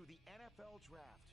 to the NFL Draft.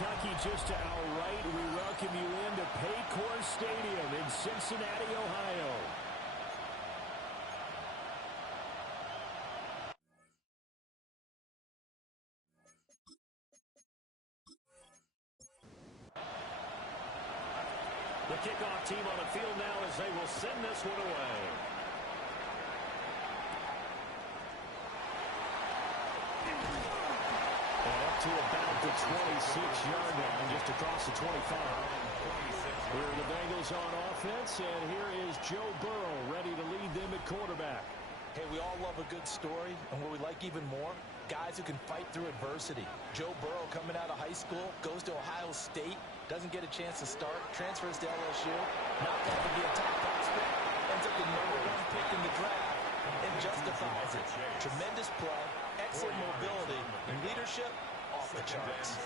Kentucky, just to our right, we welcome you into Paycor Stadium in Cincinnati, Ohio. The kickoff team on the field now as they will send this one away. And up to about the 26-yard line, just across the 25. Here are the Bengals on offense, and here is Joe Burrow ready to lead them at quarterback. Hey, we all love a good story, and what we like even more, guys who can fight through adversity. Joe Burrow coming out of high school, goes to Ohio State, doesn't get a chance to start, transfers to LSU, not thought to be a top prospect, ends up the #1 pick in the draft, and justifies it. Tremendous play, excellent mobility, and leadership off the charts.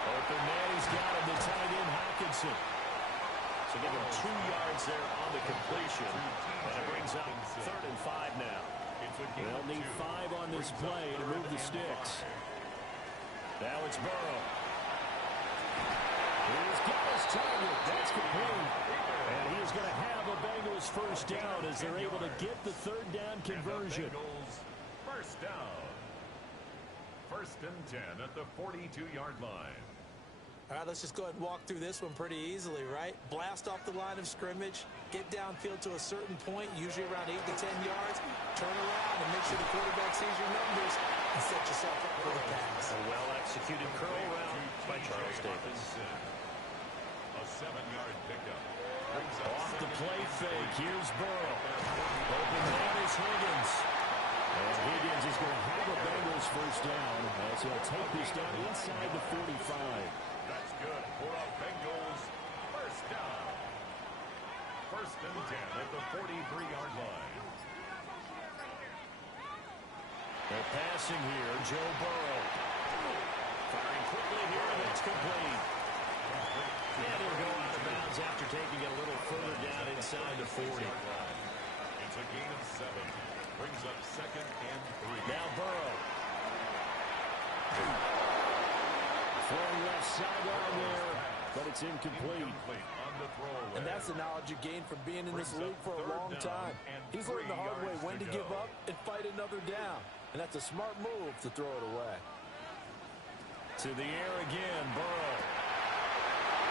Open man, he's got him, the tight end, Hawkinson. So give him 2 yards there on the completion. And it brings up 3rd and 5 now. They'll need 5 on this play to move the sticks. Now it's Burrow. He's got his target. That's complete. And he's going to have a Bengals first down as they're able to get the 3rd down conversion. First down. 1st and 10 at the 42-yard line. All right, let's just go ahead and walk through this one pretty easily, right? Blast off the line of scrimmage, get downfield to a certain point, usually around 8 to 10 yards, turn around and make sure the quarterback sees your numbers and set yourself up for the pass. A well-executed curl route by Charles Davis. A 7-yard pickup. Off the play fake, here's Burrow. Open man is Higgins. And Higgins is going to have a Bengals first down as he'll take this down inside the 45. That's good for a Bengals first down. 1st and 10 at the 43-yard line. They're passing here, Joe Burrow. Firing quickly here, and it's complete. And he'll go out of bounds after taking it a little further down inside the 40. It's a gain of 7. Brings up 2nd and 3. Now Burrow. Throwing left sideline there, but it's incomplete. On the throwaway. And that's the knowledge you gain from being in this league for a long time. He's learned the hard way when to give up and fight another down. And that's a smart move to throw it away. To the air again, Burrow.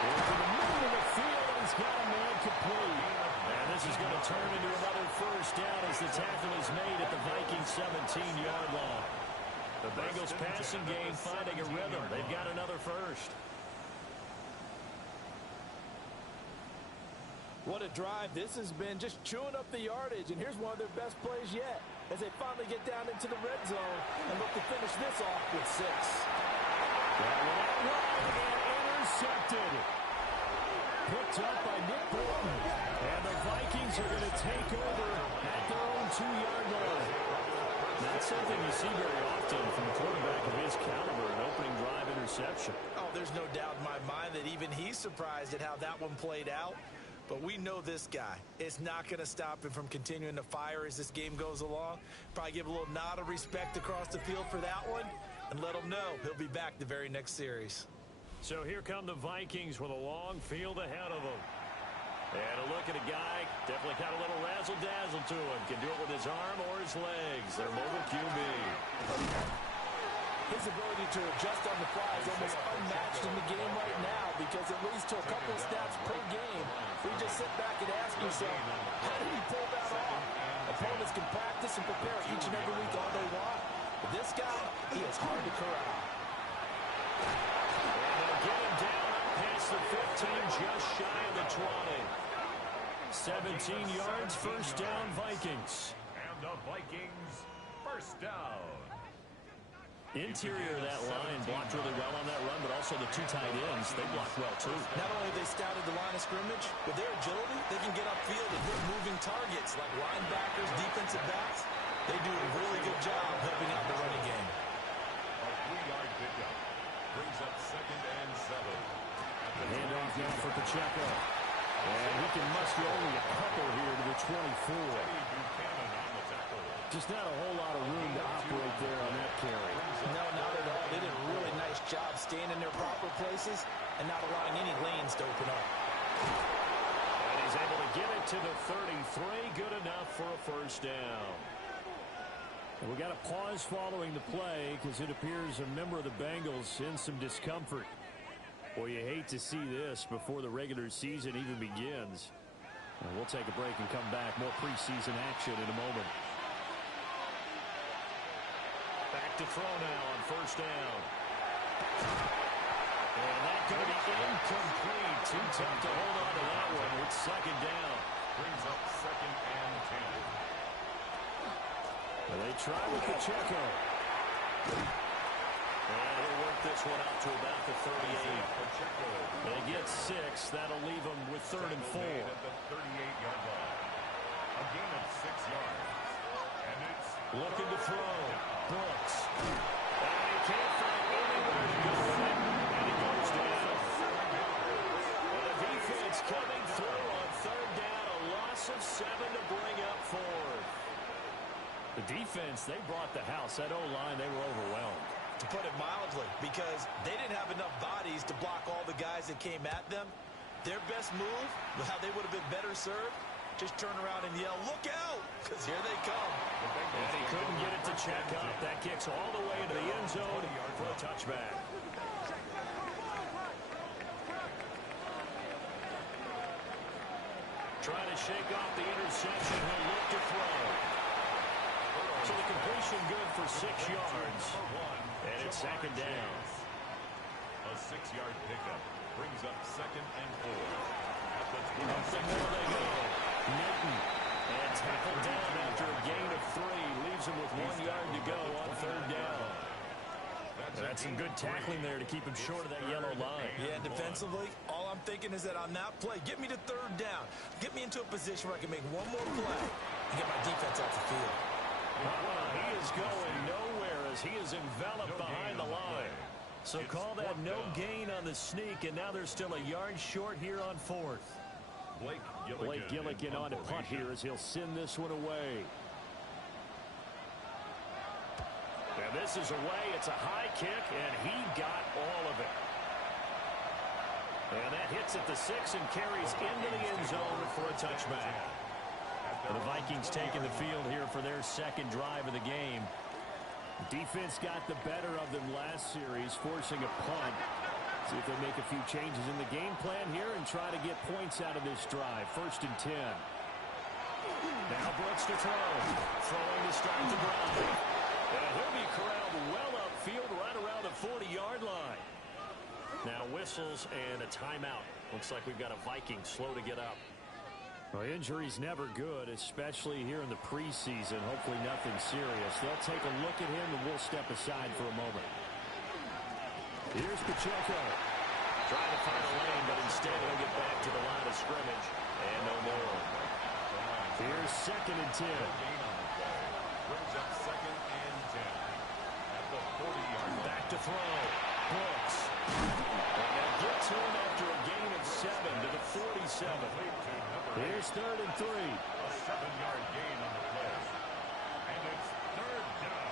Into the middle of the field, and he's got a man complete. And this is going to turn into another first down as the tackle is made at the Vikings 17-yard line. The Bengals passing game finding a rhythm. They've got another first. What a drive this has been, just chewing up the yardage. And here's one of their best plays yet as they finally get down into the red zone and look to finish this off with 6. That one out wide and intercepted. Picked up by Nick Bolton. And the Vikings are going to take over at their own 2-yard line. Not something you see very often from a quarterback of his caliber, an opening drive interception. Oh, there's no doubt in my mind that even he's surprised at how that one played out. But we know this guy. It's not going to stop him from continuing to fire as this game goes along. Probably give a little nod of respect across the field for that one and let him know he'll be back the very next series. So here come the Vikings with a long field ahead of them. And a look at a guy, definitely got a little razzle-dazzle to him. Can do it with his arm or his legs. Their mobile QB. His ability to adjust on the fly is almost unmatched in the game right now because it leads to a couple of snaps per game. We just sit back and ask yourself, how did he pull that off? Opponents can practice and prepare each and every week all they want. But this guy, he is hard to corral. And they'll get him down past the 15, just shy of the 20. 17 yards, first down, Vikings. And the Vikings first down. Interior of that line blocked really well on that run, but also the 2 tight ends, they blocked well too. Not only have they scouted the line of scrimmage, with their agility, they can get upfield and hit moving targets like linebackers, defensive backs. They do a really good job helping out the running game. A 3-yard pickup brings up 2nd and 7. The handoff now for Pacheco. And he can muster only a couple here to the 24. Buchanan on the tackle. Just not a whole lot of room to operate there on that carry. No, not at all. They did a really nice job staying in their proper places and not allowing any lanes to open up. And he's able to get it to the 33. Good enough for a first down. We got a pause following the play because it appears a member of the Bengals in some discomfort. Boy, you hate to see this before the regular season even begins. And we'll take a break and come back. More preseason action in a moment. Back to throw now on first down. And that's going to be incomplete. Too tough to hold on to that one. It's second down. Brings up second and 10. Well, they try with Pacheco. And he'll work this one out to about the 38. They get 6. That'll leave them with third and 4. At the 38-yard line. A gain of 6 yards. And it's looking to throw. Brooks. And he can't find anywhere to go with it. And he goes down. And the defense coming through on third down. A loss of 7 to bring up fourth. The defense, they brought the house. That O-line, they were overwhelmed. To put it mildly, because they didn't have enough bodies to block all the guys that came at them. Their best move, how they would have been better served, just turn around and yell, "Look out!" Because here they come. And he couldn't get it to check up. That kicks all the way into the end zone for a touchback. Trying to shake off the interception. He'll look to throw. So the completion good for 6 yards. And it's second down. a 6-yard pickup. Brings up second and 4. At the Up the middle they go. Newton. And tackled down after a gain of 3. Leaves him with 1 yard to go on third down. That's some good tackling there to keep him short of that yellow line. Yeah, defensively, all I'm thinking is that on that play, get me to third down. Get me into a position where I can make one more play and get my defense off the field. He is going nowhere as he is enveloped behind the line. So call that no gain on the sneak, and now they're still a yard short here on fourth. Blake Gillikin on to punt here as he'll send this one away. And this is away. It's a high kick, and he got all of it. And that hits at the 6 and carries into the end zone for a touchback. The Vikings taking the field here for their second drive of the game. Defense got the better of them last series, forcing a punt. See if they make a few changes in the game plan here and try to get points out of this drive. First and 10. Now Brooks to throw. Throwing to start the drive. And he'll be corralled well upfield right around the 40-yard line. Now whistles and a timeout. Looks like we've got a Viking slow to get up. Well, injury's never good, especially here in the preseason. Hopefully nothing serious. They'll take a look at him, and we'll step aside for a moment. Here's Pacheco. Trying to find a lane, but instead he'll get back to the line of scrimmage. And no more. Here's second and 10. Brings up second and 10. At the 40-yard line. Back to throw. Brooks. And they'll get to him after a gain of 7 to the 47. Here's third and 3. A 7-yard gain on the play. And it's third down.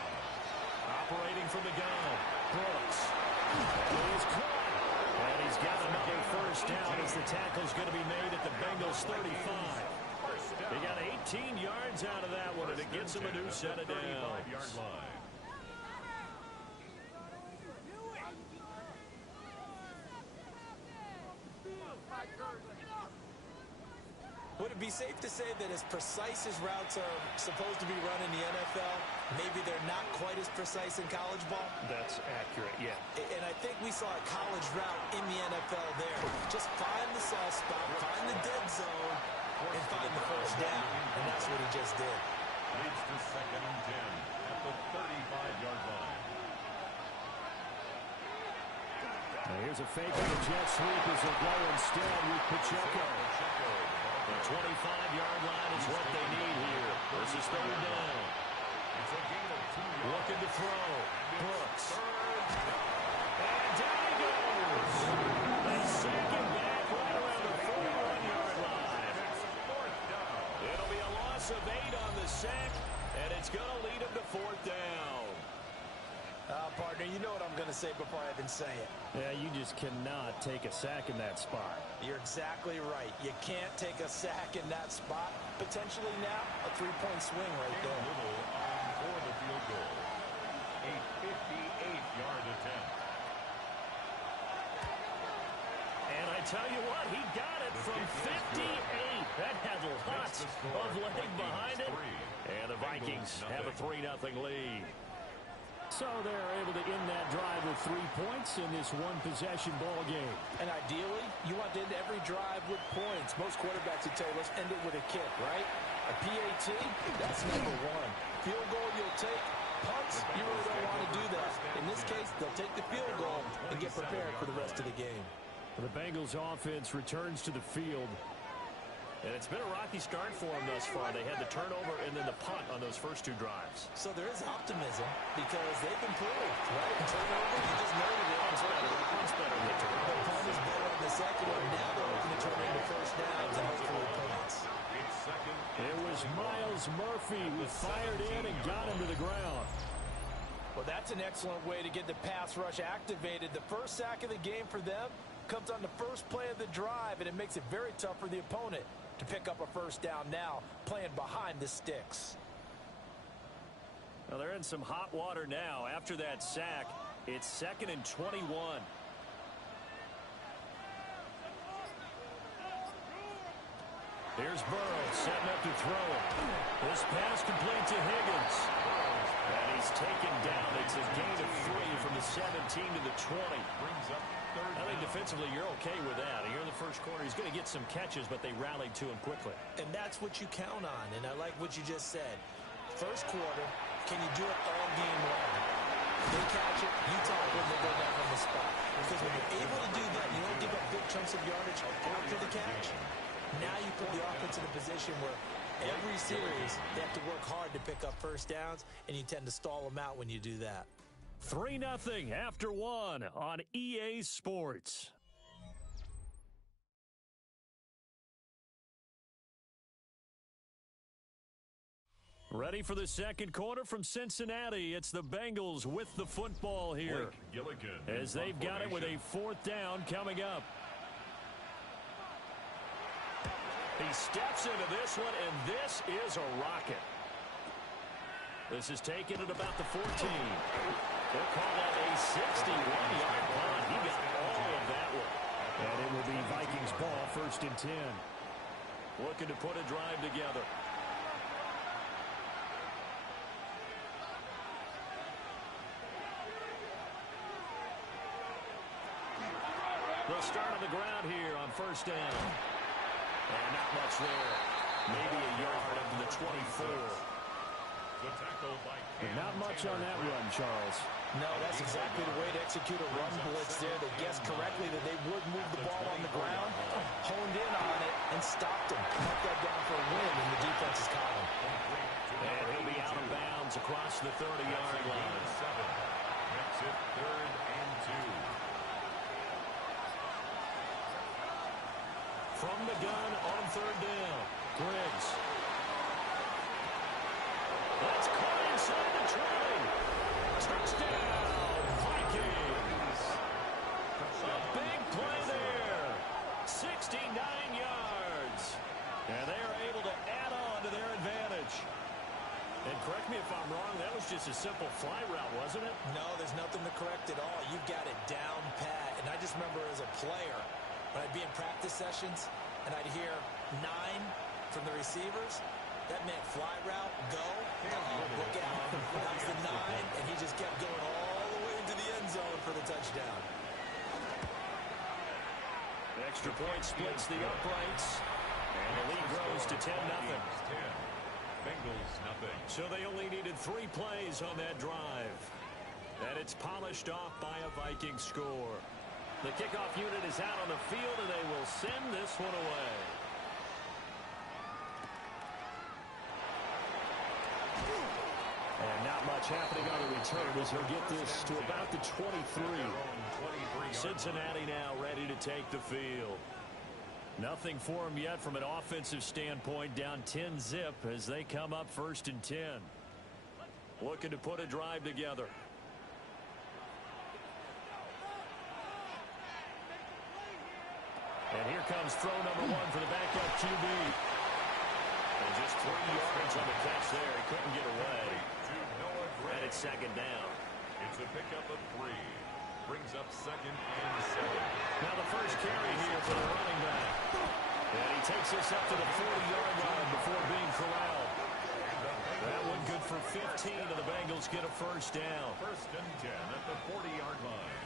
Operating from the gun. Brooks. And he's caught. And he's got another first down as the tackle's going to be made at the Bengals 35. They got 18 yards out of that one, and it gets him a new set of downs. 35-yard line. Would it be safe to say that as precise as routes are supposed to be run in the NFL, maybe they're not quite as precise in college ball? That's accurate, yeah. And I think we saw a college route in the NFL there. Just find the soft spot, find the dead zone, and find the first down. And that's what he just did. Leads to second and 10 at the 35-yard line. Now here's a fake on a jet sweep as they go instead with Pacheco. The 25-yard line is what they need here. This is third down. It's a gain of 2 yards. Looking to throw. Brooks. And down he goes. They sack him back right around the 41-yard line. It's fourth down. It'll be a loss of 8 on the sack, and it's going to partner. You know what I'm going to say before I even say it. Yeah, you just cannot take a sack in that spot. You're exactly right. You can't take a sack in that spot. Potentially now a three-point swing right there. Little on for the field goal. A 58-yard attempt. And I tell you what, he got it from 58. That had lots of leg behind it. And the Vikings have a 3-0 lead. So they're able to end that drive with 3 points in this one-possession ball game. And ideally, you want to end every drive with points. Most quarterbacks would tell you, let's end it with a kick, right? A PAT, that's number one. Field goal you'll take. Punts, you really don't want to do that. In this case, they'll take the field goal and get prepared for the rest of the game. The Bengals offense returns to the field. And it's been a rocky start for them thus far. They had the turnover and then the punt on those first 2 drives. So there is optimism because they've improved, right? Turnover, you just noted it. It's better than the turnover. The punt is better on the second one. Now they're looking to turn into first downs and hopefully points. It was Myles Murphy who fired in and got him to the ground. Well, that's an excellent way to get the pass rush activated. The first sack of the game for them comes on the first play of the drive, and it makes it very tough for the opponent to pick up a first down now, playing behind the sticks. Well, they're in some hot water now. After that sack, it's 2nd and 21. Here's Burrow setting up to throw it. This pass complete to Higgins. And he's taken down. It's a gain of 3 from the 17 to the 20. Brings up third I think down. defensively you're okay with that. Here in the first quarter, he's going to get some catches, but they rallied to him quickly. And that's what you count on, and I like what you just said. First quarter, can you do it all game long? They catch it, you tackle, and they go down on the spot. Because when you're able to do that, you don't give up big chunks of yardage after the catch. Now you put the offense in a position where every series they have to work hard to pick up first downs, and you tend to stall them out when you do that. 3-0 after 1 on EA Sports. Ready for the second quarter from Cincinnati. It's the Bengals with the football here as they've got it with a 4th down coming up. He steps into this one, and this is a rocket. This is taken at about the 14. They'll call that a 61-yard punt. He got all of that one. And it will be Vikings ball, 1st and 10. Looking to put a drive together. They'll start on the ground here on 1st down. And not much there. Maybe a yard up to the 24. But not much on that run, Charles. No, that's exactly the way to execute a run blitz there. They guessed correctly that they would move the ball on the ground, honed in on it, and stopped him. Knocked that down for a win, and the defense is caught him. And he'll be out of bounds across the 30-yard line. Makes it 3rd and 2. From the gun on 3rd down. Griggs. That's caught inside the 20. Touchdown, Vikings. A big play there. 69 yards. And they are able to add on to their advantage. And correct me if I'm wrong, that was just a simple fly route, wasn't it? No, there's nothing to correct at all. You've got it down pat. And I just remember as a player, when I'd be in practice sessions and I'd hear 9 from the receivers, that meant fly route, go, look out. That was the 9, and he just kept going all the way into the end zone for the touchdown. Extra point splits the uprights, and the lead grows to 10-0. Bengals nothing. So they only needed 3 plays on that drive. And it's polished off by a Viking score. The kickoff unit is out on the field, and they will send this one away. And not much happening on the return as he'll get this to about the 23. Cincinnati now ready to take the field. Nothing for them yet from an offensive standpoint, down 10-zip as they come up 1st and 10. Looking to put a drive together. And here comes throw number 1 for the backup QB. And just 3 yards on the catch there. He couldn't get away. And it's second down. It's a pickup of 3. Brings up second and 7. Now the first carry here for the running back. And he takes this up to the 40-yard line before being corralled. That one good for 15, and the Bengals get a first down. First and 10 at the 40-yard line.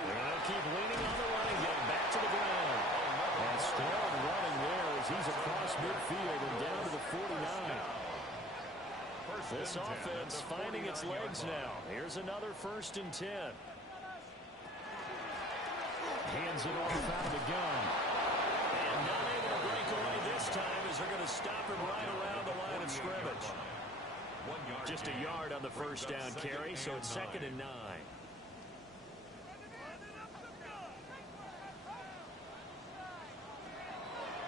They're going to keep leaning on the running game. Back to the ground. And strong running there as he's across midfield and down to the 49. This offense finding its legs now. Here's another first and 10. Hands it off out of the gun. And not able to break away this time as they're going to stop him right around the line of scrimmage. Just a yard on the first down carry, so it's second and 9.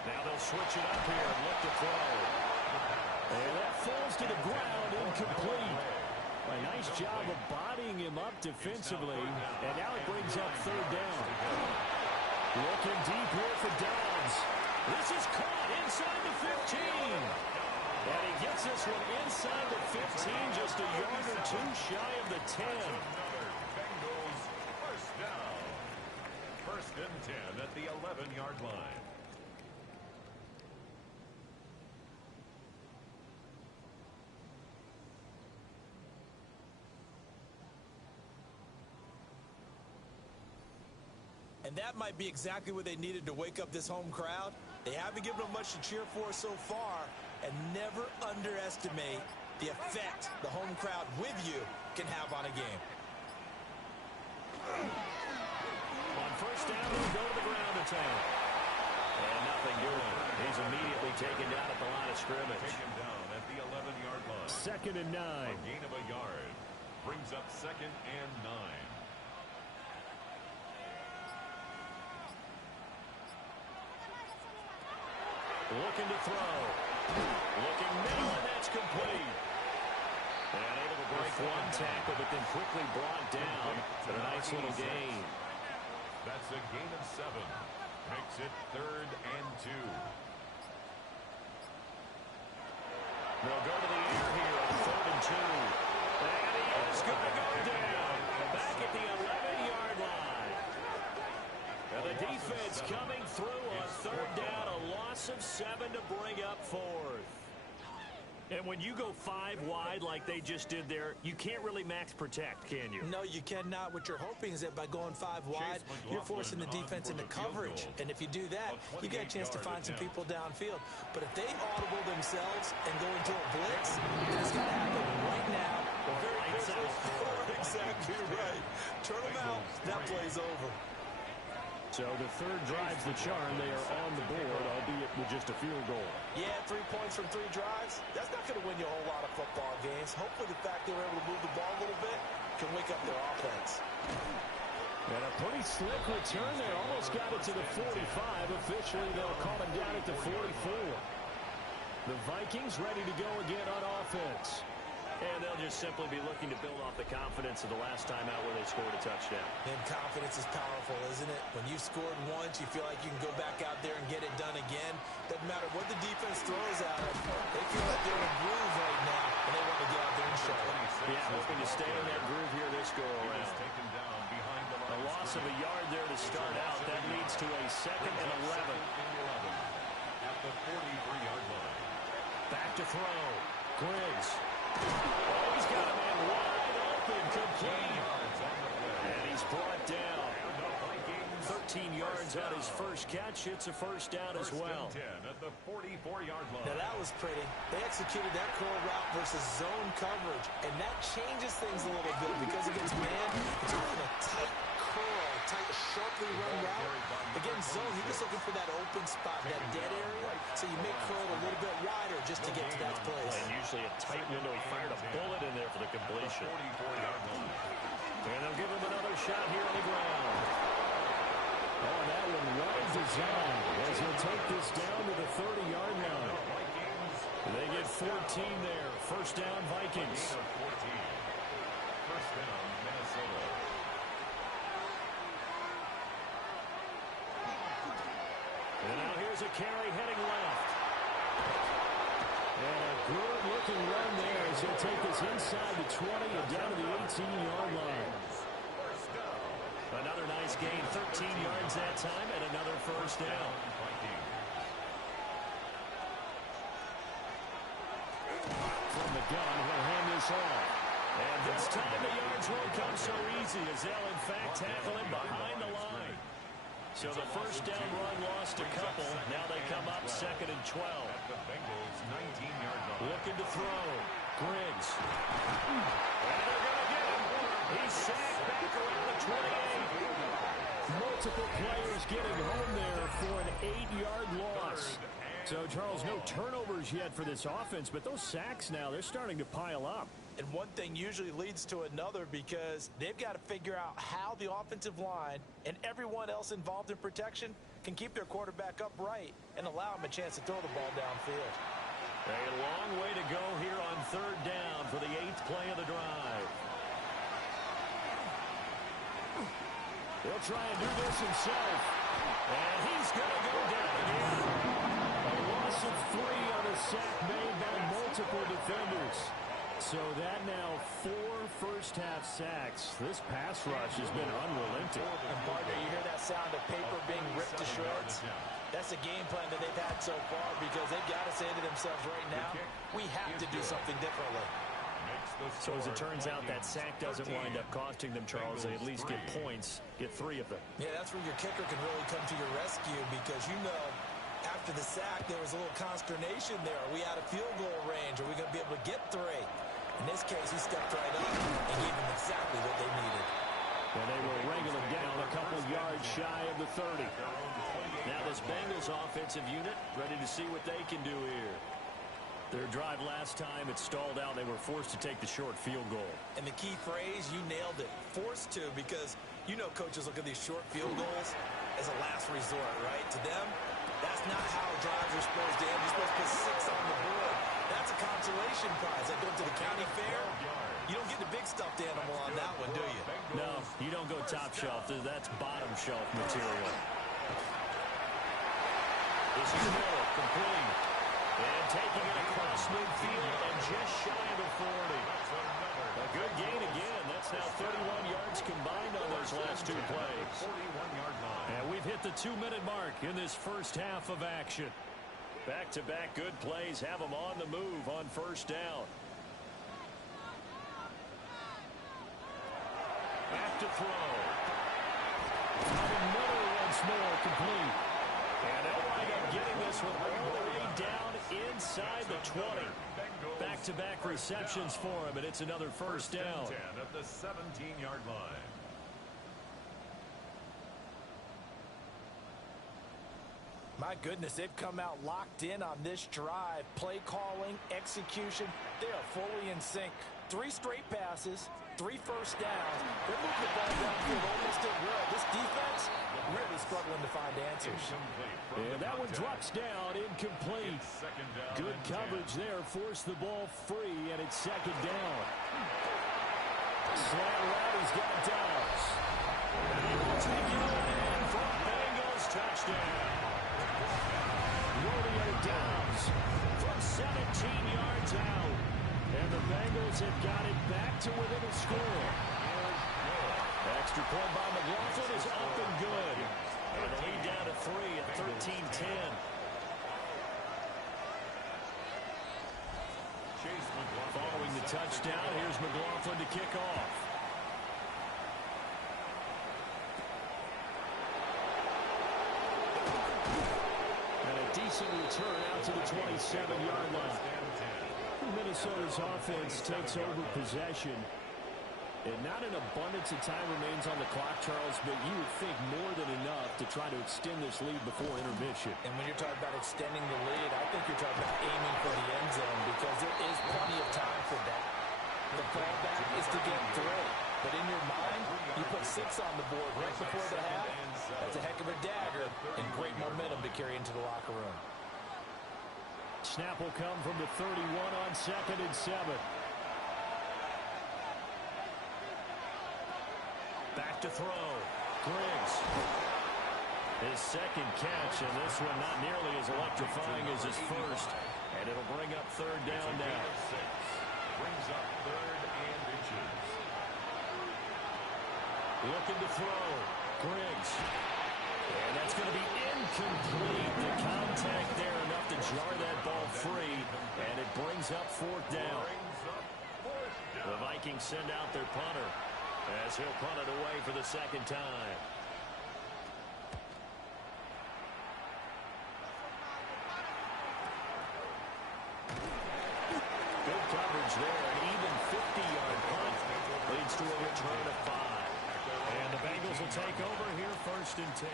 Now they'll switch it up here and look to throw. And that falls to the ground, incomplete. A nice job of bodying him up defensively, and now it brings up third down. Looking deep here for Downs. This is caught inside the 15. And he gets this one inside the 15, just a yard or 2 shy of the 10. Bengals first down. First and 10 at the 11-yard line. And that might be exactly what they needed to wake up this home crowd. They haven't given them much to cheer for so far, and never underestimate the effect the home crowd with you can have on a game. On first down, they'll go to the ground attack. And nothing doing. He's immediately taken down at the line of scrimmage. Taken down at the 11-yard line. Second and 9. A gain of a yard. Brings up second and 9. Looking to throw. Looking middle, and that's complete. And able to break one tackle, but then quickly brought down for a nice little gain. That's a gain of 7. Makes it third and 2. They'll go to the air here on third and 2. And he is going to go down. Back at the 11-yard line. And the defense coming through on third down. A loss of 7 to bring up fourth. And when you go 5 wide like they just did there, you can't really max protect, can you? No, you cannot. What you're hoping is that by going 5 wide, you're forcing the defense into coverage. And if you do that, you get a chance to find some people downfield. But if they audible themselves and go into a blitz, then it's got to happen right now. Or lights out. Exactly right. Turn them out. That play's over. So the third drive's the charm. They are on the board, albeit with just a field goal. Yeah, 3 points from 3 drives. That's not going to win you a whole lot of football games. Hopefully the fact they were able to move the ball a little bit can wake up their offense. And a pretty slick return there. Almost got it to the 45. Officially, they'll call it down at the 44. The Vikings ready to go again on offense. And they'll just simply be looking to build off the confidence of the last time out where they scored a touchdown. And confidence is powerful, isn't it? When you've scored once, you feel like you can go back out there and get it done again. Doesn't matter what the defense throws at them. They feel like they're in a groove right now, and they want to get out there and show it. Yeah, hoping to stay in that groove here this go-around. A loss of a yard there to start out. That leads to a second and 11. At the 43-yard line. Back to throw. Griggs. Oh, he's got a man wide open, complete. And he's brought down. 13 yards on his first catch. It's a first down as well. First and 10 at the 44-yard line. Now that was pretty. They executed that curl route versus zone coverage, and that changes things a little bit because against man, it's often a tight curl, tight, sharply run route. Against zone, you're just looking for that open spot, that dead area, so you make curl a little bit wider just to get to that place. And usually a tight window. He fired a bullet in there for the completion. 44-yard line. And they'll give him another shot here on the ground. Oh, that one well designed as he'll take this down to the 30-yard line. They get 14 there. First down, Vikings. First down, Minnesota. There's a carry heading left. And a good-looking run there as he'll take us inside the 20 and down to the 18-yard line. Another nice gain, 13 yards that time, and another first down. From the gun, he'll hand this off. And this time the yards won't come so easy as they'll, in fact, tackle him behind the line. So the first down run lost a couple. Now they come up 2nd and 12. Looking to throw. Griggs. And they're going to get him. He's sacked back around the 28. Multiple players getting home there for an 8-yard loss. So, Charles, no turnovers yet for this offense, but those sacks now, they're starting to pile up. And one thing usually leads to another because they've got to figure out how the offensive line and everyone else involved in protection can keep their quarterback upright and allow him a chance to throw the ball downfield. A long way to go here on 3rd down for the 8th play of the drive. He'll try and do this himself. And he's going to go down again. A loss of 3 on a sack made by multiple defenders. So that now 4 first-half sacks. This pass rush has been unrelenting. And partner, you hear that sound of paper being ripped to shreds? That's a game plan that they've had so far because they've got to say to themselves right now, we have to do something differently. So as it turns out, that sack doesn't wind up costing them, Charles. They at least get points, get 3 of them. Yeah, that's where your kicker can really come to your rescue because you know after the sack there was a little consternation there. Are we out of field goal range? Are we going to be able to get 3? In this case, he stepped right up and gave them exactly what they needed. And they will wrangle him down a couple yards shy of the 30. Now this Bengals offensive unit ready to see what they can do here. Their drive last time, it stalled out. They were forced to take the short field goal. And the key phrase, you nailed it, forced to, because you know coaches look at these short field goals as a last resort, right? To them, that's not how drives are supposed to end. You're supposed to put 6 on the board. That's a consolation prize. I go to the county fair. You don't get the big stuffed animal on that one, do you? No, you don't go top shelf. That's bottom shelf material. This is Miller, complete. And taking it across midfield and just shy of the 40. A good gain again. That's now 31 yards combined on those last 2 plays. And we've hit the 2-minute mark in this first half of action. Back-to-back good plays have them on the move on first down. Back to throw. Miller once more complete. And they'll wind up getting this one all the way down inside the 20. Back-to-back receptions for him, and it's another first down. 10 at the 17-yard line. My goodness, they've come out locked in on this drive. Play calling, execution, they are fully in sync. 3 straight passes, 3 first downs. They're moving the ball downfield almost at will. This defense really struggling to find answers. And that one drops down, incomplete. Good coverage there, forced the ball free, and it's 2nd down. Slant route, he's got Downs. And he will take it in for a Bengals touchdown. Rodeo Downs from 17 yards out. And the Bengals have got it back to within a score. Extra point by McLaughlin is up and good. And the lead down to 3 at 13-10. Following the touchdown, here's McLaughlin to kick off. And a decent return out to the 27-yard line. Minnesota's offense takes over possession. And not an abundance of time remains on the clock, Charles, but you would think more than enough to try to extend this lead before intermission. And when you're talking about extending the lead, I think you're talking about aiming for the end zone because there is plenty of time for that. The fallback is to get 3. But in your mind, you put 6 on the board right before the half. That's a heck of a dagger and great momentum to carry into the locker room. Snap will come from the 31 on 2nd and 7. Back to throw. Griggs. His second catch, and this one not nearly as electrifying as his first. And it'll bring up third down now. Brings up third and inches. Looking to throw. Griggs. And that's going to be incomplete. The contact there enough to jar that ball free. And it brings up fourth down. The Vikings send out their punter as he'll punt it away for the second time. Good coverage there. An even 50-yard punt leads to a return of 5. And the Bengals will take over here first and 10.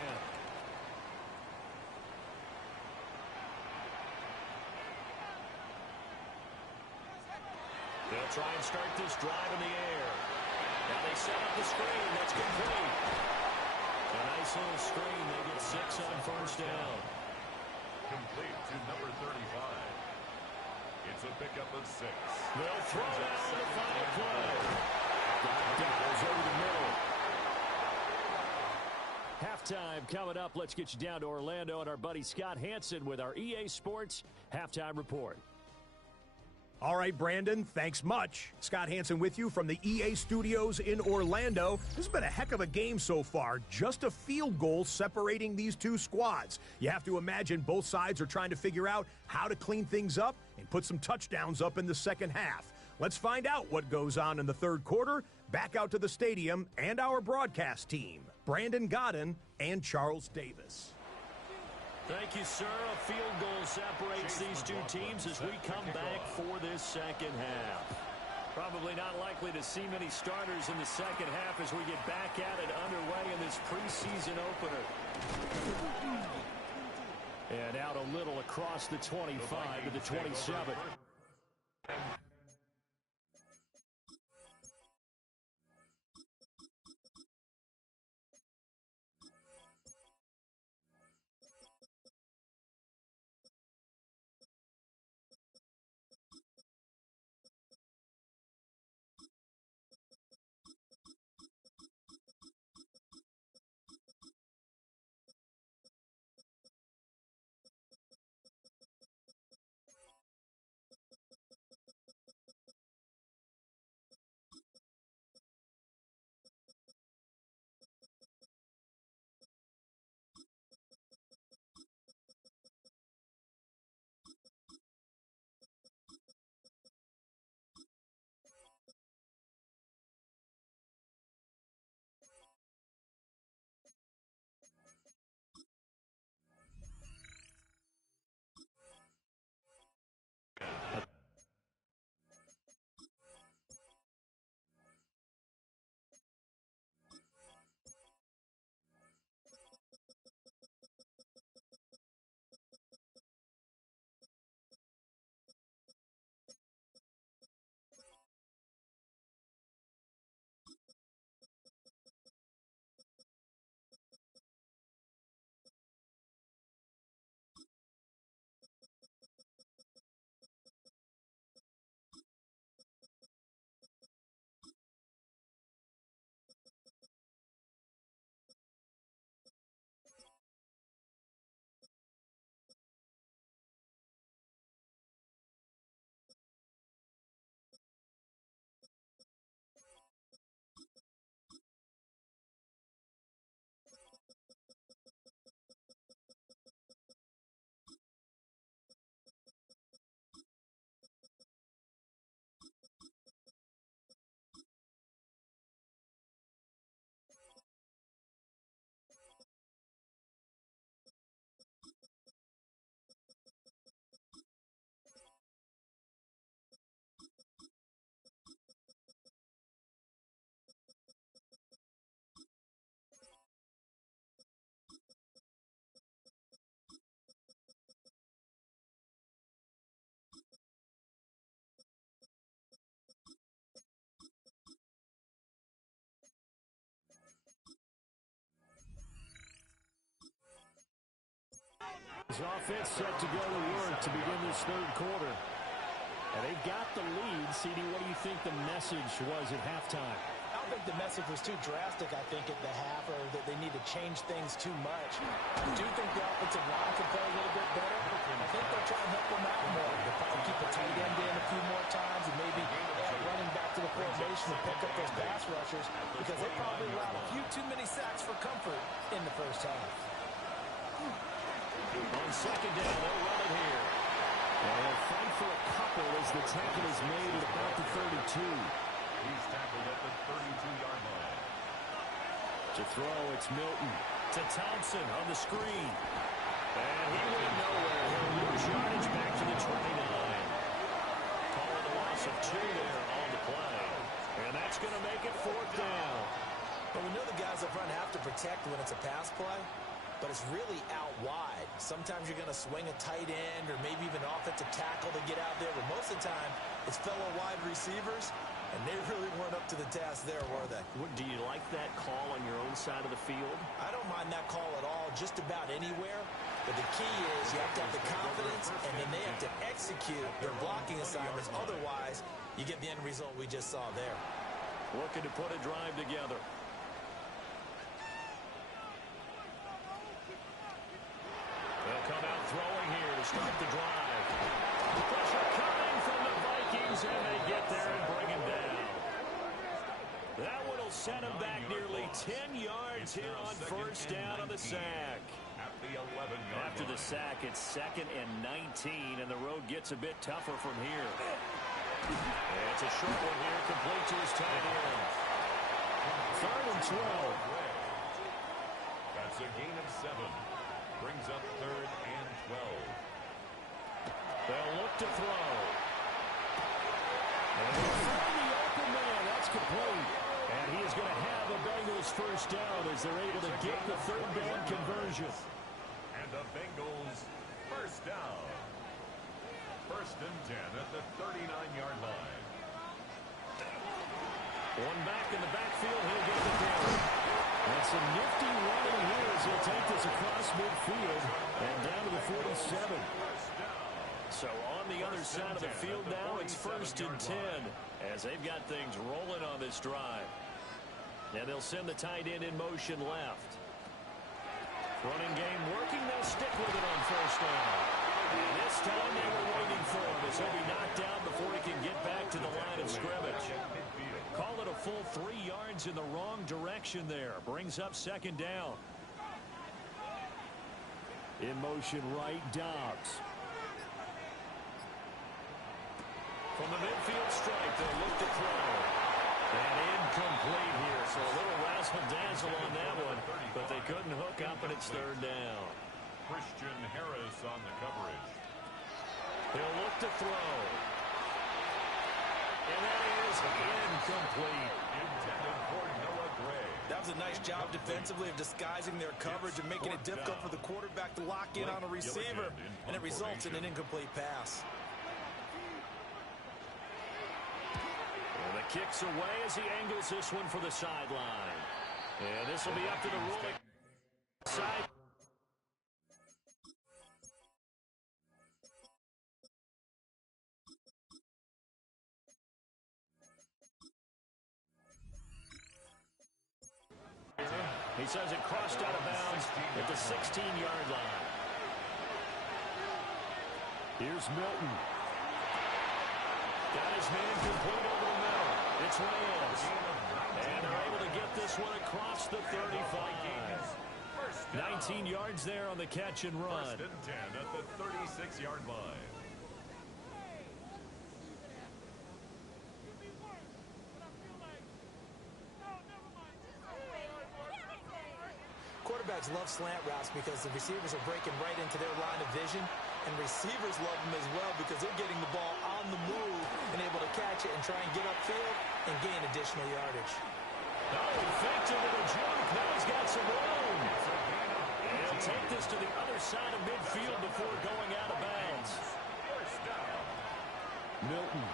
They'll try and start this drive in the air. Now they set up the screen. That's complete. A nice little screen. They get 6 on first down. Complete to number 35. It's a pickup of 6. They'll throw it on the final play. Goes over the middle. Halftime coming up. Let's get you down to Orlando and our buddy Scott Hansen with our EA Sports Halftime Report. All right, Brandon, thanks much. Scott Hansen with you from the EA Studios in Orlando. This has been a heck of a game so far. Just a field goal separating these two squads. You have to imagine both sides are trying to figure out how to clean things up and put some touchdowns up in the second half. Let's find out what goes on in the third quarter. Back out to the stadium and our broadcast team, Brandon Godden and Charles Davis. Thank you, sir. A field goal separates these two teams as we come back for this second half. Probably not likely to see many starters in the second half as we get back at it underway in this preseason opener. And out a little across the 25 to the 27. His offense set to go to work to begin this third quarter. And they've got the lead. CD, what do you think the message was at halftime? think the message was too drastic, at the half, or that they need to change things too much. I do think the offensive line could play a little bit better. I think they'll try and help them out more. They'll probably keep a tight end in a few more times and maybe add running back to the formation to pick up those pass rushers because they probably allowed a few too many sacks for comfort in the first half. On second down, they'll run it here. And they'll fight for a couple as the tackle is made at about the 32. He's tackled at the 32-yard line. To throw, it's Milton. To Thompson on the screen. And he went nowhere. He'll lose yardage back to the 29. Calling a loss of 2 there on the play. And that's going to make it 4th down. But we know the guys up front have to protect when it's a pass play, but it's really out wide. Sometimes you're going to swing a tight end or maybe even an offensive tackle to get out there, but most of the time it's fellow wide receivers, and they really weren't up to the task there, were they? Do you like that call on your own side of the field? I don't mind that call at all, just about anywhere. But the key is you have to have the confidence, and then they have to execute their blocking assignments. Otherwise, you get the end result we just saw there. Looking to put a drive together. They'll come out throwing here to start the drive. Pressure coming from the Vikings, and they get there and bring him down. That one will set him back nearly 10 yards here on first down on the sack. At the 11-yard After the sack, it's 2nd and 19, and the road gets a bit tougher from here. And it's a short one here, complete to his tight end. 3rd and 12. That's a gain of 7. Brings up 3rd and 12. They'll look to throw. And they'll find the open man. That's complete. And he is going to have the Bengals first down as they're able to get the 3rd down conversion. And the Bengals first down. 1st and 10 at the 39-yard line. One back in the backfield. He'll get the carry. And some nifty running here as he'll take this across midfield and down to the 47. So on the other side of the field now, it's 1st and 10 as they've got things rolling on this drive. And they'll send the tight end in motion left. Running game working. They'll stick with it on first down. And this time they were waiting for him as he'll be knocked down before he can get back to the line of scrimmage. Call it a full 3 yards in the wrong direction there. Brings up 2nd down. In motion right, Dobbs. From the midfield stripe, they'll look to throw. And incomplete here, so a little razzle-dazzle on that one, but they couldn't hook up, and it's 3rd down. Christian Harris on the coverage. He'll look to throw. And that is incomplete. Intended for Noah Gray. That was a nice job defensively of disguising their coverage and making it difficult for the quarterback to lock in on a receiver, and it results in an incomplete pass. And the kick's away as he angles this one for the sideline. And this will be up to the ruling side. He says it crossed out of bounds at the 16-yard line. Here's Milton. Got his man complete over the middle. It's Reyes. And they're able to get this one across the 35. 19 yards there on the catch and run. 1st and 10 at the 36-yard line. Quarterbacks love slant routes because the receivers are breaking right into their line of vision, and receivers love them as well because they're getting the ball on the move and able to catch it and try and get upfield and gain additional yardage. Oh, he faked it with a jump. Now he's got some room. And he'll take this to the other side of midfield before going out of bounds. Milton.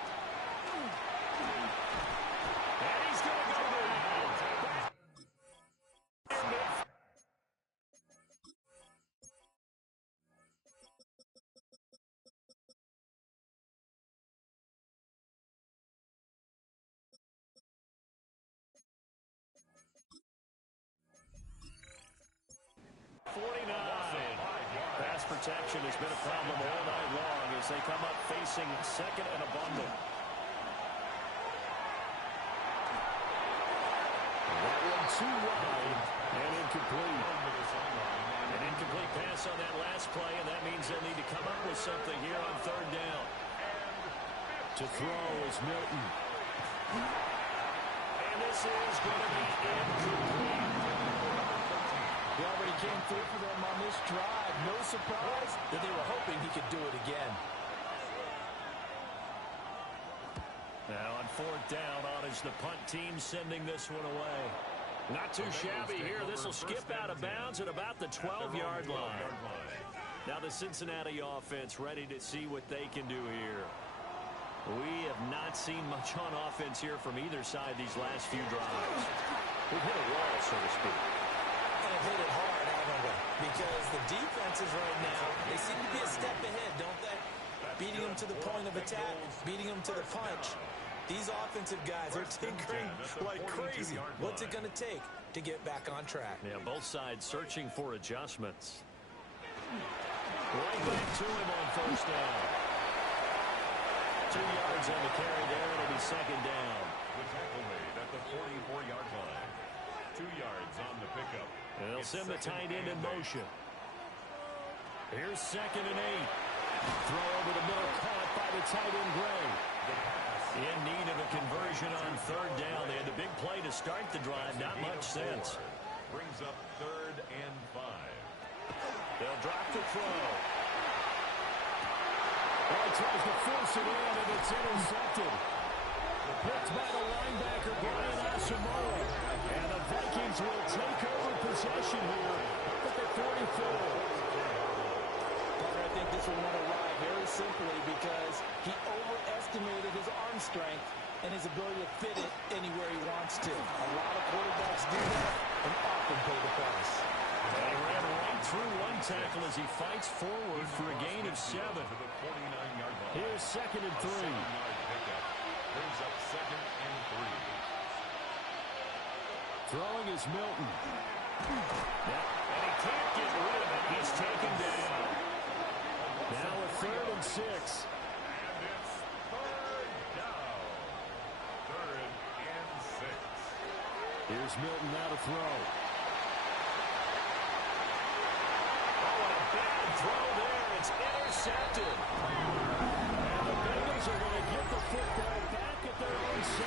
protection has been a problem all night long as they come up facing second and a bundle. That one too wide and incomplete. An incomplete pass on that last play, and that means they'll need to come up with something here on third down. To throw is Milton. And this is going to be incomplete. He already came through for them on this drive. No surprise that they were hoping he could do it again. Now on fourth down, on is the punt team sending this one away. Not too shabby here. This will skip out of bounds at about the 12-yard line. Now the Cincinnati offense ready to see what they can do here. We have not seen much on offense here from either side these last few drives. We've hit a wall, so to speak. And hit it hard, haven't we? Because the defenses right now, they seem to be a step ahead, don't they? Beating them to the point of attack, beating them to the punch. These offensive guys are tinkering like crazy. What's it going to take to get back on track? Yeah, both sides searching for adjustments. Right back to him on first down. 2 yards on the carry there. It'll be second down. The tackle made at the 44-yard line. 2 yards on the pickup. And they'll send the tight end in motion. Here's second and 8. Throw over the middle, caught by the tight end Gray. In need of a conversion on third down. They had the big play to start the drive. Not much sense. Brings up 3rd and 5. They'll drop the throw. Well, he tries to force it in, and it's intercepted. Picked by the linebacker, Brian Asamoah. And the Vikings will take over possession here at the 44. I think this will want to ride very simply because he overestimated his arm strength and his ability to fit it anywhere he wants to. A lot of quarterbacks do that and often pay the price. And he ran right through one tackle as he fights forward for a gain of 7. Here's second and 3. Brings up 2nd and 3. Throwing is Milton. And he can't get rid of it. He's taken down. Now a 3rd and 6. And it's 3rd down. 3rd and 6. Here's Milton now to throw. Oh, a bad throw there. It's intercepted. And the Bengals are going to get the football back at their own 17.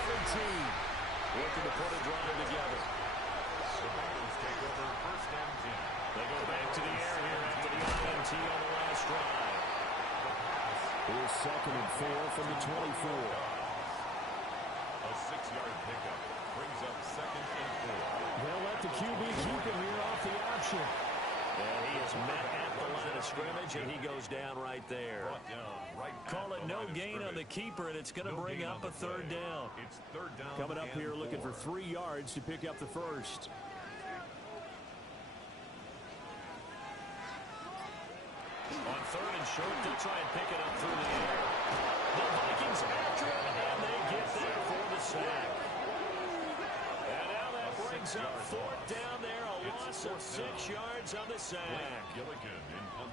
Looking to put a drive together. The Bengals take over 1st and 10. They go back to the air here after the INT on the last drive. Here's second and 4 from the 24. A 6-yard pickup brings up 2nd and 4. They'll let the QB keep him here off the option. And he is met at the line of scrimmage, and he goes down right there. Call it no gain on the keeper, and it's going to bring up a 3rd down. It's 3rd down. Coming up here looking for 3 yards to pick up the first. On 3rd and short, they'll try and pick it up through the air. The Vikings after it, and they get there for the sack. And now that brings up 4th down there, a loss of 6 yards on the sack.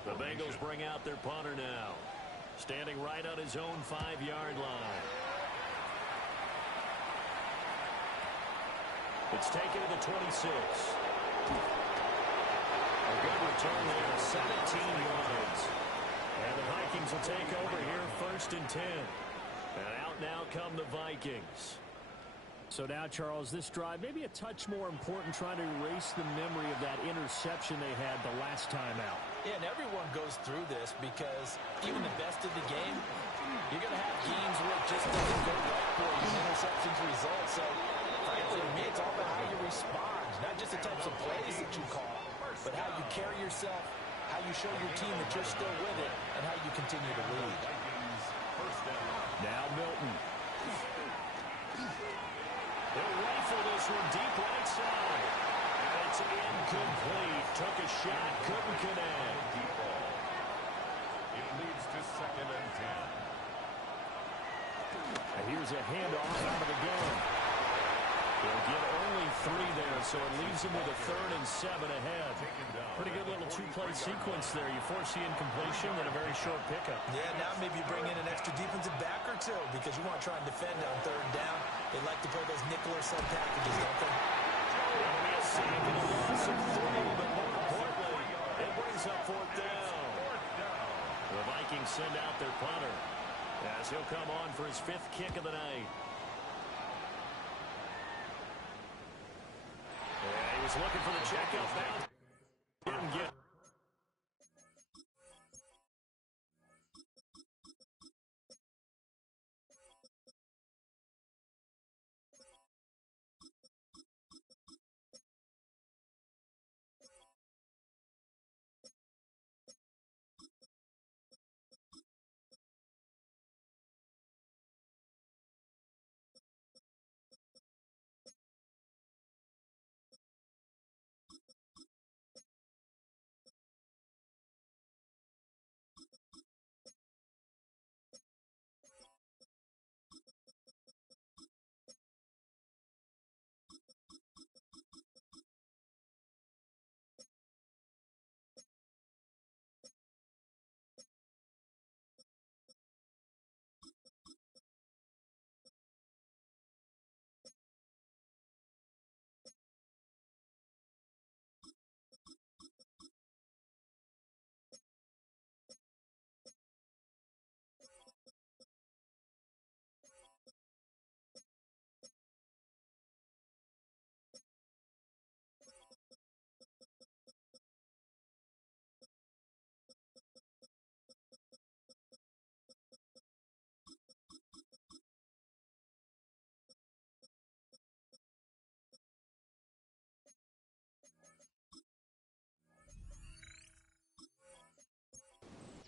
The Bengals bring out their punter now, standing right on his own 5-yard line. It's taken to the 26. A good return there, 17 yards. And the Vikings will take over here 1st and 10. And out now come the Vikings. So now, Charles, this drive maybe a touch more important, trying to erase the memory of that interception they had the last time out. Yeah, and everyone goes through this because even the best of the game, you're going to have games where it just doesn't go right for you. Interceptions result. So, frankly, to me, it's all about how you respond, not just the types of plays that you call, but how you carry yourself, how you show your team that you're still with it, and how you continue to lead. Now Milton. They'll rifle this one deep right side. And it's incomplete. Took a shot, couldn't connect. Deep ball. It leads to 2nd and 10. And here's a handoff out of the gun. They'll get only three there, so it leaves him with a 3rd and 7 ahead. Pretty good little two-play sequence there. You force the incompletion, then a very short pickup. Yeah, now maybe you bring in an extra defensive back or two because you want to try and defend on 3rd down. They like to play those nickel or sub packages, don't they? It'll be a sack and a loss of 3, but more importantly, it brings up 4th down. The Vikings send out their punter as he'll come on for his 5th kick of the night. Yeah, he was looking for the checkout bounce. Didn't get it.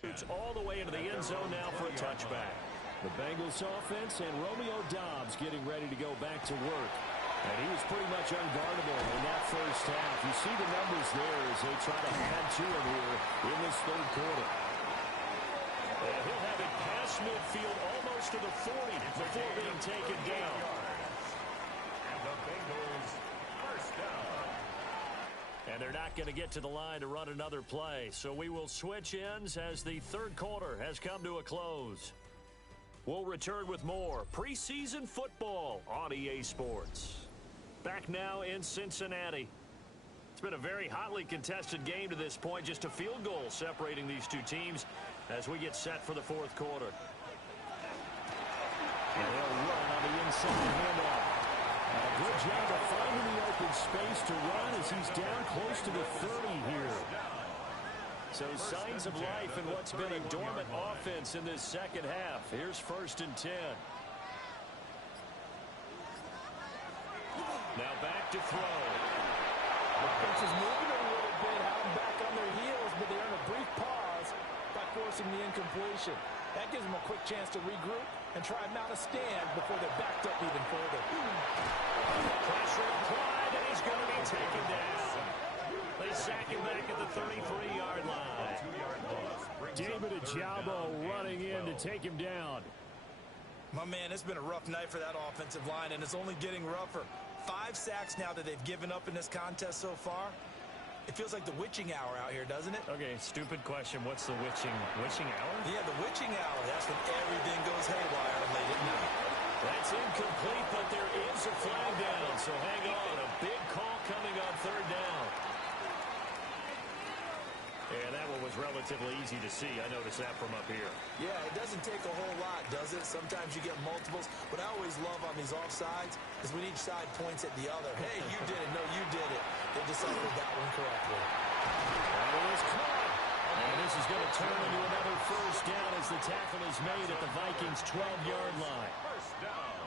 It's all the way into the end zone now for a touchback. The Bengals offense and Romeo Doubs getting ready to go back to work. And he was pretty much unguardable in that first half. You see the numbers there as they try to add to him here in this 3rd quarter. And he'll have it past midfield almost to the 40 before being taken down. And the Bengals first down. And they're not going to get to the line to run another play. So we will switch ends as the 3rd quarter has come to a close. We'll return with more preseason football on EA Sports. Back now in Cincinnati. It's been a very hotly contested game to this point. Just a field goal separating these two teams as we get set for the 4th quarter. And they'll run on the inside handoff. A good job of finding the open space to run as he's down close to the 30 here. So signs of life in what's been a dormant offense in this 2nd half. Here's 1st and 10. Now back to throw. The bench is moving a little bit, having back on their heels, but they earn a brief pause by forcing the incompletion. That gives them a quick chance to regroup and try and mount a stand before they're backed up even further. Pressure applied, and he's going to be taken down. They sack him back at the 33-yard line. David Ojabo running in to take him down. My man, it's been a rough night for that offensive line, and it's only getting rougher. 5 sacks now that they've given up in this contest so far. It feels like the witching hour out here, doesn't it? Okay, stupid question. What's the witching hour? Yeah, the witching hour. That's when everything goes haywire late at night. That's incomplete, but there is a flag down, so hang on. A big call coming on 3rd down. And that one was relatively easy to see. I noticed that from up here. Yeah, it doesn't take a whole lot, does it? Sometimes you get multiples. What I always love on these offsides is when each side points at the other. Hey, you did it. No, you did it. They deciphered that one correctly. And it is caught. And this is going to turn into another 1st down as the tackle is made at the Vikings' 12-yard line. First down.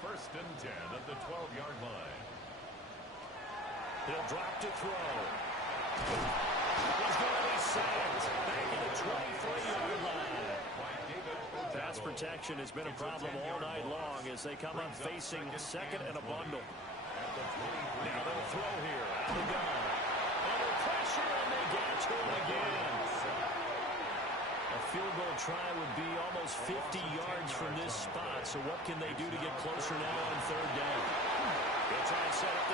1st and 10 at the 12-yard line. He'll drop to throw. He's going to be sacked back at the 23-yard line. Pass protection has been a problem all night long as they come up facing 2nd and a bundle. Now they'll throw here out of the gun. Under pressure, and they get to him again. A field goal try would be almost 50 yards from this spot. So what can they do to get closer now on 3rd down? They'll try and set up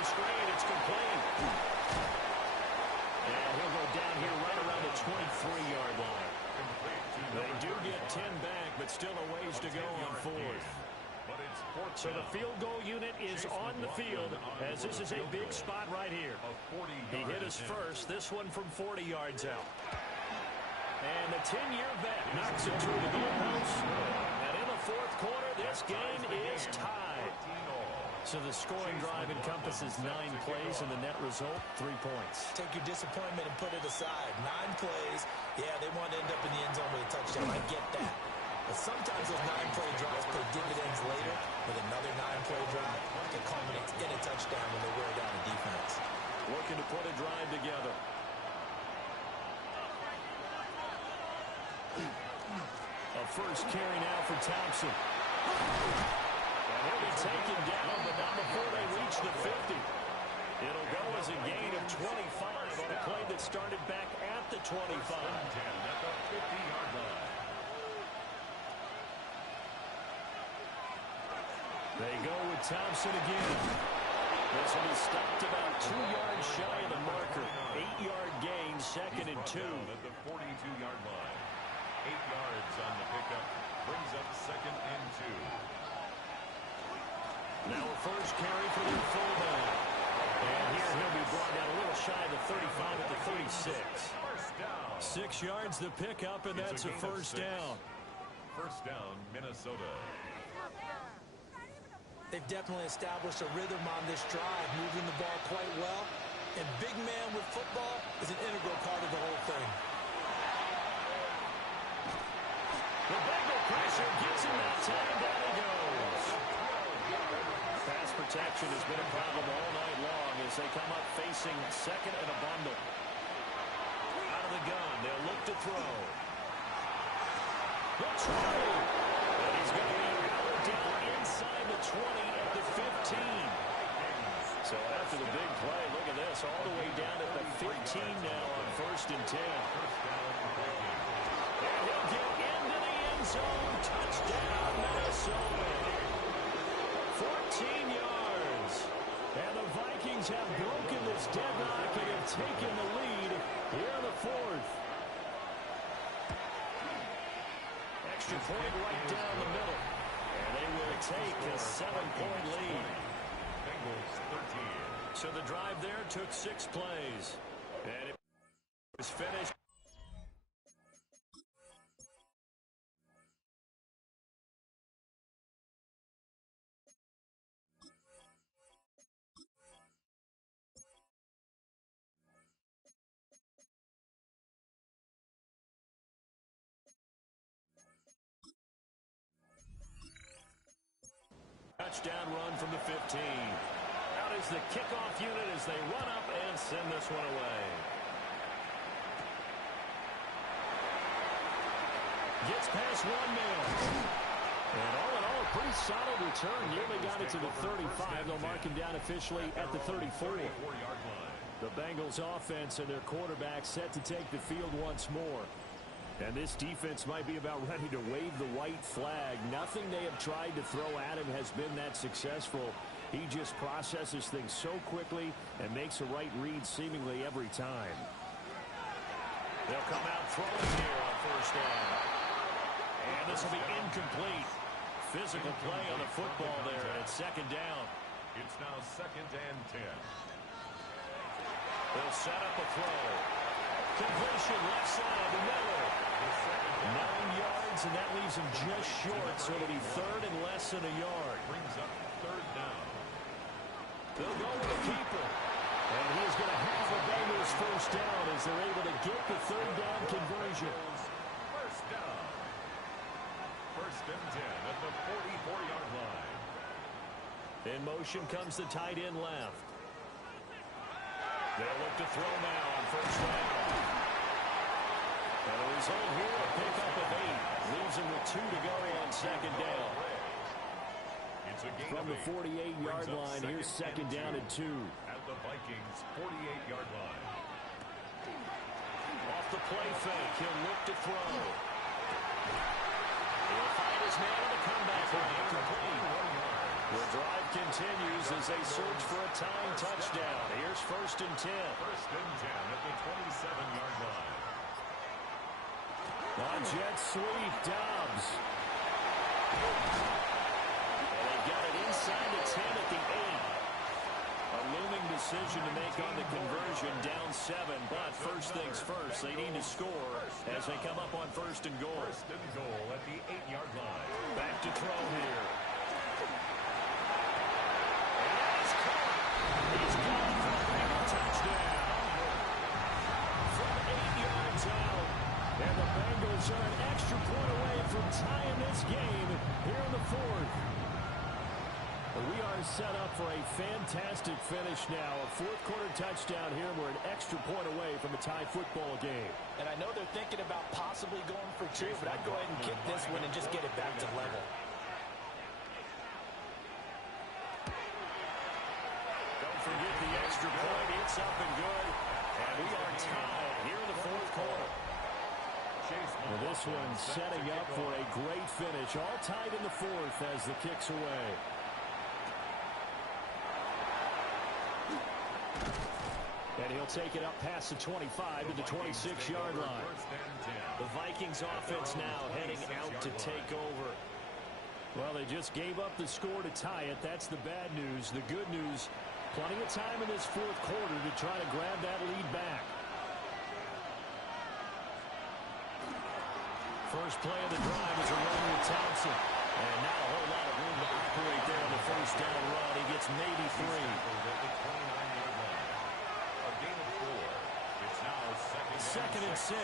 So the field goal unit is on the field as this is a big spot right here. He hit us first, this one from 40 yards out. And the 10-year vet knocks it through the goalpost. And in the fourth quarter, this game is tied. So the scoring drive encompasses 9 plays, and the net result, 3 points. Take your disappointment and put it aside. 9 plays. Yeah, they want to end up in the end zone with a touchdown. I get that. But sometimes those 9-play drives pay dividends later with another 9-play drive that culminates in a touchdown when they wear down the defense. Looking to put a drive together. A first carry now for Thompson. And he'll be taken down, but not before they reach the 50. It'll go as a gain of 25 on a play that started back at the 25. At the 50-yard line. They go with Thompson again. This one is stopped about 2 yards shy of the marker. 8-yard gain, second and 2. At the 42-yard line. 8 yards on the pickup. Brings up second and 2. Now a first carry for the fullback. And here he'll be brought down a little shy of the 35 at the 36. First down. 6 yards the pickup, and that's a first down. First down, Minnesota. They've definitely established a rhythm on this drive, moving the ball quite well. And big man with football is an integral part of the whole thing. The Bengal pressure gets him that time. Down he goes. Pass protection has been a problem all night long as they come up facing second and a bundle. Out of the gun, they'll look to throw. The 20. And he's going to be held down inside the 20 at the 15. So after the big play, look at this, all the way down at the 15 now on first and 10. And he'll get into the end zone. Touchdown, Minnesota. 14 yards. And the Vikings have broken this deadlock and have taken the lead here in the fourth. Extra point right down the middle. And they will take a 7-point lead. Bengals 13. So the drive there took 6 plays. And it was finished. Touchdown run from the 15. Out is the kickoff unit as they run up and send this one away. Gets past one man. And all in all, a pretty solid return. Nearly got it to the 35. They'll mark him down officially at the 34. The Bengals offense and their quarterback set to take the field once more. And this defense might be about ready to wave the white flag. Nothing they have tried to throw at him has been that successful. He just processes things so quickly and makes a right read seemingly every time. They'll come out throwing here on first down. And this will be incomplete. Physical play on the football there, and it's second down. It's now second and 10. They'll set up a throw. Completion left side to Miller. 9 yards, and that leaves him just short, so it'll be third and less than a yard. Brings up third down. They'll go with the keeper. And he is going to have the Bengals first down as they're able to get the third down conversion. First down. First and 10 at the 44-yard line. In motion comes the tight end left. They'll look to throw now on first down. And the result here, a pickup of 8. Leaves him with 2 to go on second down. From the 48-yard line, here's second down and 2. At the Vikings' 48-yard line. Off the play fake, he'll look to throw. He'll find his man on the comeback run. Complete. The drive continues as they search for a tying touchdown. Here's first and 10. First and 10 at the 27-yard line. On jet sweep, Dobbs. And they got it inside inside the 10 at the 8. A looming decision to make on the conversion, down 7. But first things first, they need to score as they come up on first and goal. First and goal at the 8-yard line. Back to throw here. And that is caught. He's gone for a Bengal touchdown. From 8 yards out. And the Bengals are an extra point away from tying this game here in the 4th. We are set up for a fantastic finish now. A fourth-quarter touchdown here. We're an extra point away from a tie football game. And I know they're thinking about possibly going for 2, but I'd go ahead and kick this one and just get it back to level. Don't forget the extra point. It's up and good. And we are tied here in the 4th quarter. Well, this one setting up for a great finish. All tied in the 4th as the kick's away. And he'll take it up past the 25 to the 26-yard line. The Vikings offense now heading out to take over. Well, they just gave up the score to tie it. That's the bad news. The good news, plenty of time in this 4th quarter to try to grab that lead back. First play of the drive is a run with Thompson. And not a whole lot of room to operate there on the first down run. He gets maybe 3. Second and 6.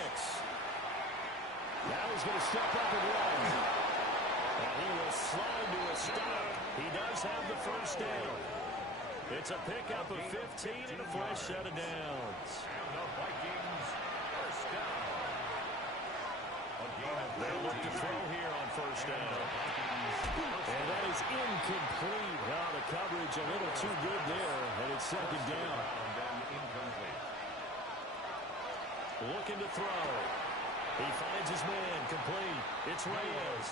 Now he's going to step up and run. And he will slide to a stop. He does have the first down. It's a pickup of 15 and a fresh set of downs. And the Vikings first down. They'll look to throw here on first down. And that is incomplete. Now the coverage a little too good there. And it's second down. Looking to throw. He finds his man. Complete. It's Reyes.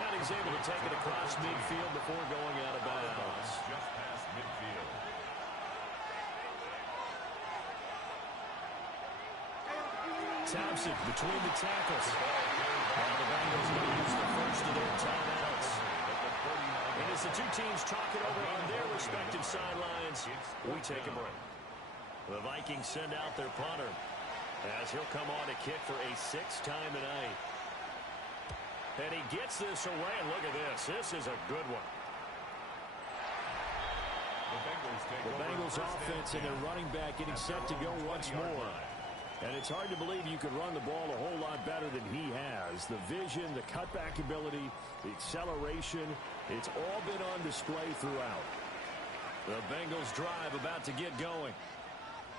And he's able to take it across midfield before going out of bounds. Just past midfield. Thompson between the tackles. And the Bengals going to use the first of their timeouts. And as the two teams talk it over on their respective sidelines, we take a break. The Vikings send out their punter as he'll come on to kick for a 6th time tonight. And he gets this away, and look at this. This is a good one. The Bengals offense and their running back getting set to go once more. And it's hard to believe you could run the ball a whole lot better than he has. The vision, the cutback ability, the acceleration, it's all been on display throughout. The Bengals drive about to get going.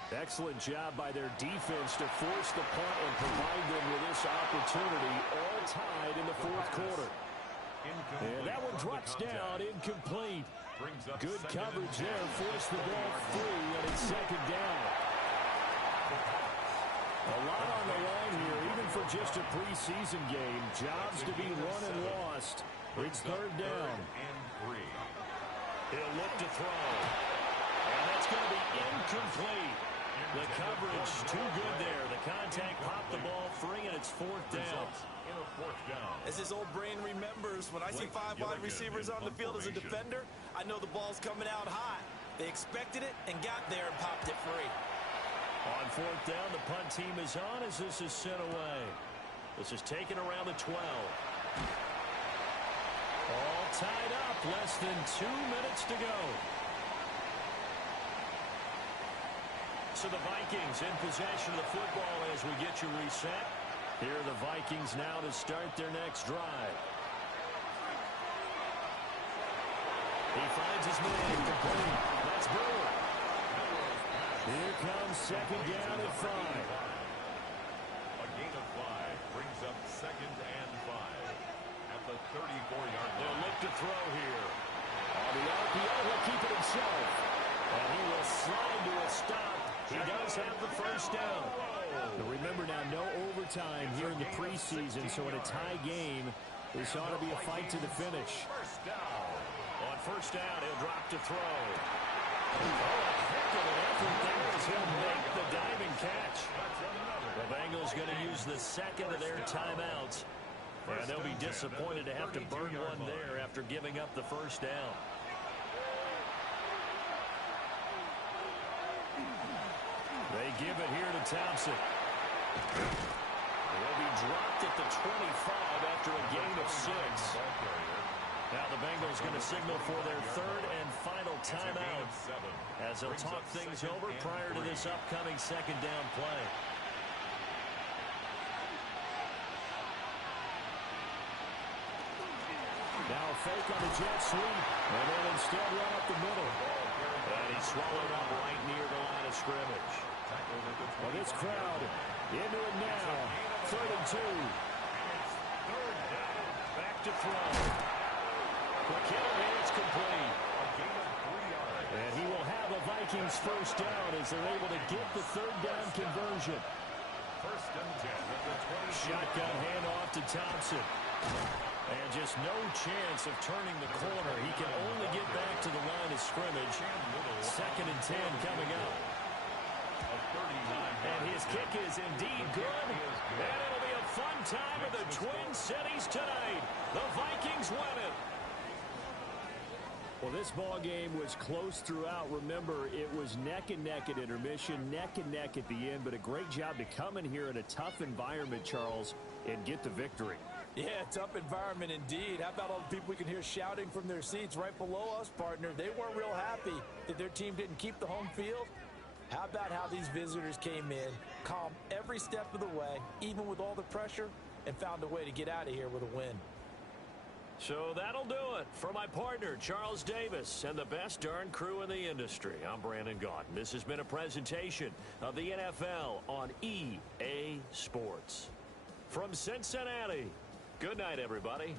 Excellent job by their defense to force the punt and provide them with this opportunity, all tied in the 4th quarter. And that one drops down, incomplete. Good coverage there, forced the ball free, and it's second down. A lot on the line here, even for just a preseason game. Jobs to be won and lost. It's third down. He'll look to throw. And that's going to be incomplete. The coverage too good there. The contact popped the ball free, and it's 4th down. As his old brain remembers, when I see 5 wide receivers on the field as a defender, I know the ball's coming out high. They expected it and got there and popped it free. On 4th down, the punt team is on as this is sent away. This is taken around the 12. All tied up, less than 2 minutes to go. So the Vikings in possession of the football as we get you reset. Here are the Vikings now to start their next drive. He finds his man complete. That's Brewer. Here comes second down at 5. A gain of 5 brings up 2nd and 5 at the 34-yard line. They'll look to throw here. On the RPO, he'll keep it himself. And he will slide to a stop. He does have the first down. Now remember now, no overtime here in the preseason, so in a tie game, this ought to be a fight to the finish. First down. On first down, he'll drop to throw. Oh, a heck of an effort there as he'll make the diving catch. The Bengals going to use the second of their timeouts. And they'll be disappointed to have to burn one there after giving up the first down. give it here to Thompson. He'll be dropped at the 25 after a gain of 6. Now the Bengals going to signal for their third and final timeout as they'll talk things over prior to this upcoming second down play. Now a fake on the jet sweep, and then instead run up the middle. And he's swallowed up right near the line of scrimmage. Well, this crowd into it now. 3rd and 2. Back to throw. McKinnon, and it's complete. And he will have a Vikings first down as they're able to get the 3rd down conversion. 1st and 10 at the 20. Shotgun handoff to Thompson. And just no chance of turning the corner. He can only get back to the line of scrimmage. 2nd and 10 coming up. And his kick is indeed good. And it'll be a fun time in the Twin Cities tonight. The Vikings win it. Well, this ball game was close throughout. Remember, it was neck and neck at intermission, neck and neck at the end. But a great job to come in here in a tough environment, Charles, and get the victory. Yeah, tough environment indeed. How about all the people we can hear shouting from their seats right below us, partner? They weren't real happy that their team didn't keep the home field. How about how these visitors came in, calm every step of the way, even with all the pressure, and found a way to get out of here with a win. So that'll do it for my partner, Charles Davis, and the best darn crew in the industry. I'm Brandon Gaudin. This has been a presentation of the NFL on EA Sports. From Cincinnati, good night, everybody.